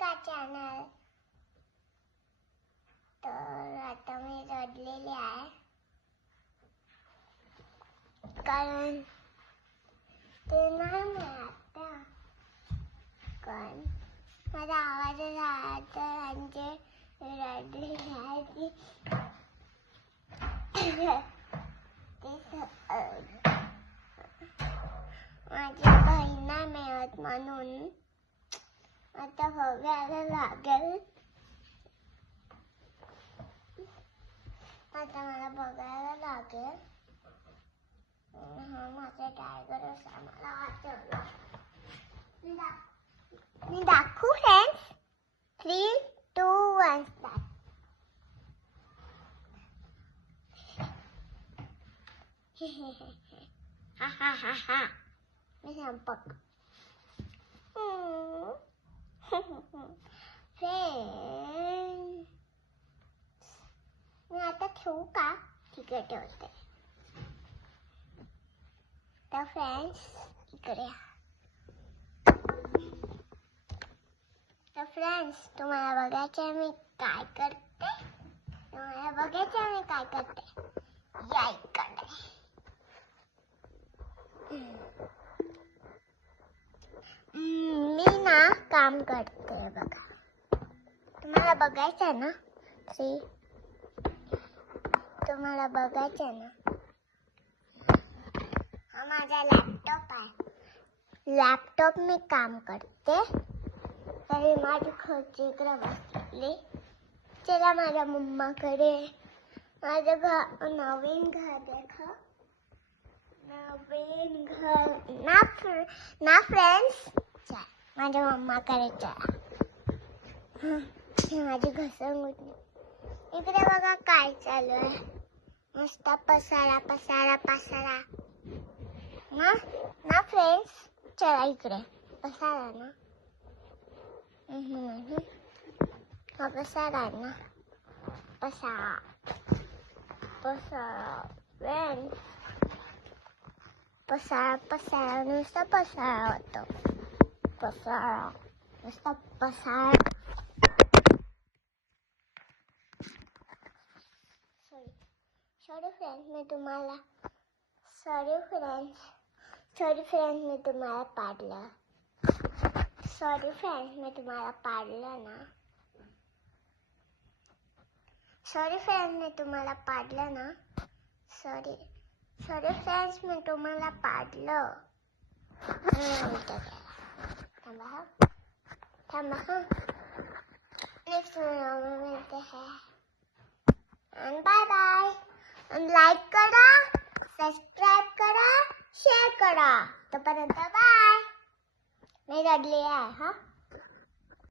का चॅनल. तर आता मी रडलेले आहे कारण ते नाही मिळालं. कारण माझा आवाज आला तर म्हणजे रडलेले आहे की माझी बहीण नाही मिळत म्हणून आता बघायला लागेल. आता मला बघायला लागेल. हा माझा टायगर असा मला वाचवला. मी दाखवू फ्रेंड्स. 3, 2, 1 स्टार्ट. हा हा हा हा. मी संपक. फ्रेंड्स मी आता ठेवू का? ठीक आहे ठेवते. तर फ्रेंड्स इकडे. तर फ्रेंड्स तुम्हाला बघायचं मी काय करते. तुम्हाला बघायचं मी काय करते. या इकडे. मी ना काम करते बघा. तुम्हाला बघायचं ना. 3 तुम्हाला बघायचं ना. हा माझा लॅपटॉप आहे. लॅपटॉप मी काम करते. तरी माझी घरची इकडे बसली. चला माझ्या मम्माकडे. माझं घर नवीन घर देखा. नवीन घर ना फ्रेंड्स. माझ्या मम्माकडे चला. माझी घसरगुंडी. इकडे बघा काय चालू आहे. मस्त पसारा पसारा पसारा ना फ्रेंड्स. चला इकडे पसारा ना. हा पसारा ना. पसारा पसारा फ्रेंड्स. पसारा पसारा नुसता पसारा होतो. पसारा नुसता पसारा. सॉरी फ्रेंड्स मी तुम्हाला पाडलं. सॉरी फ्रेंड्स मी तुम्हाला पाडलं ना. सॉरी फ्रेंड्स मी तुम्हाला पाडलं ना. सॉरी फ्रेंड्स मी तुम्हाला पाडलं. थांबा हा. नेक्स्ट व्हिडिओ में मिलते हैं. And bye bye. And like करा, सबस्क्राइब करा, शेअर करा. तोपर्यंत बाय. मी रडली आहे हा.